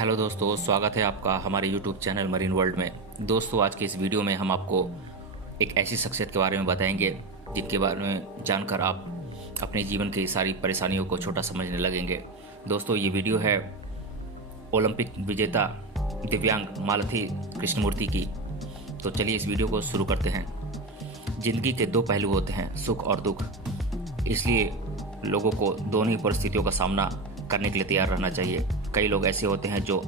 Hello दोस्तों, स्वागत है आपका हमारे यूट्यूब चैनल मरीन वर्ल्ड में। दोस्तों, आज के इस वीडियो में हम आपको एक ऐसी शख्सियत के बारे में बताएंगे जिनके बारे में जानकर आप अपने जीवन की सारी परेशानियों को छोटा समझने लगेंगे। दोस्तों, ये वीडियो है ओलंपिक विजेता दिव्यांग मालती कृष्णमूर्ति की। तो चलिए इस वीडियो को शुरू करते हैं। जिंदगी के दो पहलू होते हैं, सुख और दुख, इसलिए लोगों को दोनों ही परिस्थितियों का सामना करने के लिए तैयार रहना चाहिए। कई लोग ऐसे होते हैं जो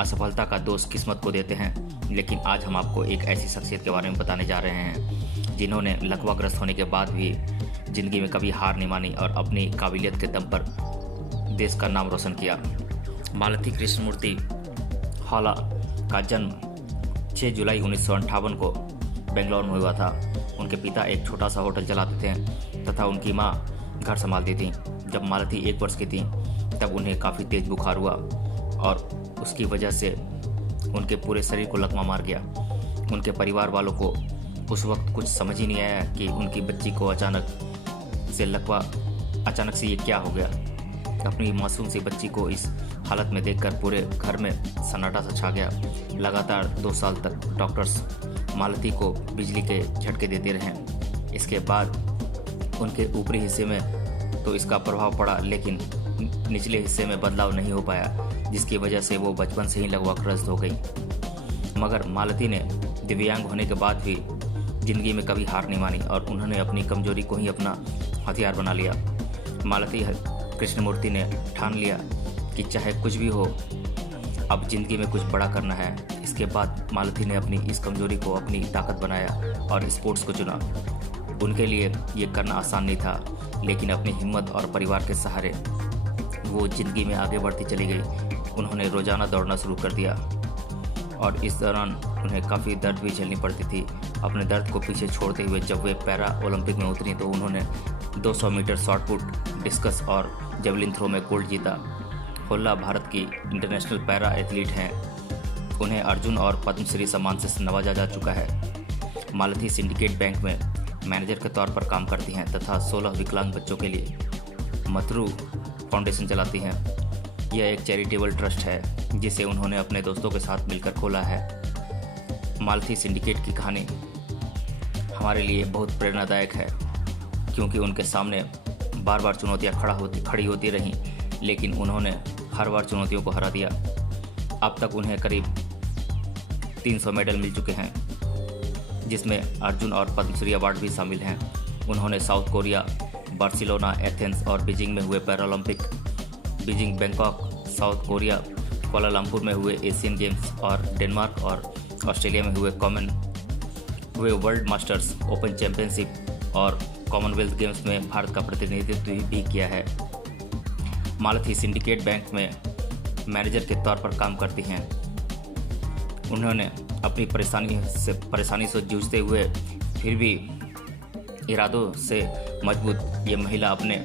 असफलता का दोष किस्मत को देते हैं, लेकिन आज हम आपको एक ऐसी शख्सियत के बारे में बताने जा रहे हैं जिन्होंने लकवाग्रस्त होने के बाद भी जिंदगी में कभी हार नहीं मानी और अपनी काबिलियत के दम पर देश का नाम रोशन किया। मालती कृष्णमूर्ति हॉला का जन्म 6 जुलाई 1958 को बेंगलोर में हुआ था। उनके पिता एक छोटा सा होटल चलाते थे तथा उनकी माँ घर संभालती थी। जब मालती 1 वर्ष की थी तब उन्हें काफ़ी तेज बुखार हुआ और उसकी वजह से उनके पूरे शरीर को लकवा मार गया। उनके परिवार वालों को उस वक्त कुछ समझ ही नहीं आया कि उनकी बच्ची को अचानक से ये क्या हो गया। अपनी मासूम सी बच्ची को इस हालत में देखकर पूरे घर में सन्नाटा सा छा गया। लगातार 2 साल तक डॉक्टर्स मालती को बिजली के झटके देते रहे। इसके बाद उनके ऊपरी हिस्से में तो इसका प्रभाव पड़ा, लेकिन निचले हिस्से में बदलाव नहीं हो पाया, जिसकी वजह से वो बचपन से ही लकवाग्रस्त हो गई। मगर मालती ने दिव्यांग होने के बाद भी जिंदगी में कभी हार नहीं मानी और उन्होंने अपनी कमजोरी को ही अपना हथियार बना लिया। मालती कृष्णमूर्ति ने ठान लिया कि चाहे कुछ भी हो, अब जिंदगी में कुछ बड़ा करना है। इसके बाद मालती ने अपनी इस कमजोरी को अपनी ताकत बनाया और स्पोर्ट्स को चुना। उनके लिए ये करना आसान नहीं था, लेकिन अपनी हिम्मत और परिवार के सहारे वो जिंदगी में आगे बढ़ती चली गई। उन्होंने रोज़ाना दौड़ना शुरू कर दिया और इस दौरान उन्हें काफ़ी दर्द भी झेलनी पड़ती थी। अपने दर्द को पीछे छोड़ते हुए जब वे पैरा ओलंपिक में उतरी तो उन्होंने 200 मीटर शॉट पुट, डिस्कस और जेवलिन थ्रो में गोल्ड जीता। होला भारत की इंटरनेशनल पैरा एथलीट हैं। उन्हें अर्जुन और पद्मश्री सम्मान से नवाजा जा चुका है। मालती सिंडिकेट बैंक में मैनेजर के तौर पर काम करती हैं तथा 16 विकलांग बच्चों के लिए मथुरू फाउंडेशन चलाती हैं। यह एक चैरिटेबल ट्रस्ट है जिसे उन्होंने अपने दोस्तों के साथ मिलकर खोला है। मालती सिंडिकेट की कहानी हमारे लिए बहुत प्रेरणादायक है, क्योंकि उनके सामने बार बार चुनौतियां खड़ी होती रहीं, लेकिन उन्होंने हर बार चुनौतियों को हरा दिया। अब तक उन्हें करीब 300 मेडल मिल चुके हैं, जिसमें अर्जुन और पद्मश्री अवार्ड भी शामिल हैं। उन्होंने साउथ कोरिया, बार्सिलोना, एथेंस और बीजिंग में हुए Paralympic, Beijing, Bangkok, south Korea, Kuala Lumpur में हुए एशियन गेम्स और डेनमार्क और ऑस्ट्रेलिया में हुए वर्ल्ड मास्टर्स, ओपन चैंपियनशिप और कॉमनवेल्थ गेम्स में भारत का प्रतिनिधित्व भी किया है। मालती सिंडिकेट बैंक में मैनेजर के तौर पर काम करती हैं। उन्होंने अपनी परेशानी से जूझते हुए फिर भी इरादों से मजबूत ये महिला अपने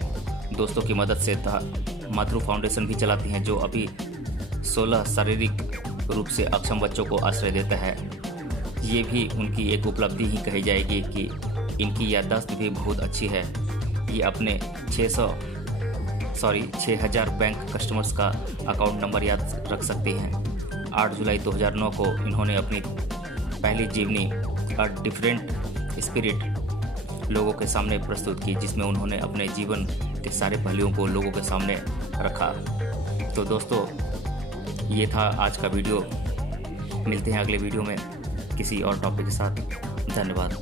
दोस्तों की मदद से मथुरू फाउंडेशन भी चलाती हैं, जो अभी 16 शारीरिक रूप से अक्षम बच्चों को आश्रय देता है। ये भी उनकी एक उपलब्धि ही कही जाएगी कि इनकी याददाश्त भी बहुत अच्छी है। ये अपने 6000 बैंक कस्टमर्स का अकाउंट नंबर याद रख सकती हैं। 8 जुलाई 2009 को इन्होंने अपनी पहली जीवनी अ डिफरेंट स्पिरिट लोगों के सामने प्रस्तुत की, जिसमें उन्होंने अपने जीवन के सारे पहलुओं को लोगों के सामने रखा। तो दोस्तों, ये था आज का वीडियो। मिलते हैं अगले वीडियो में किसी और टॉपिक के साथ। धन्यवाद।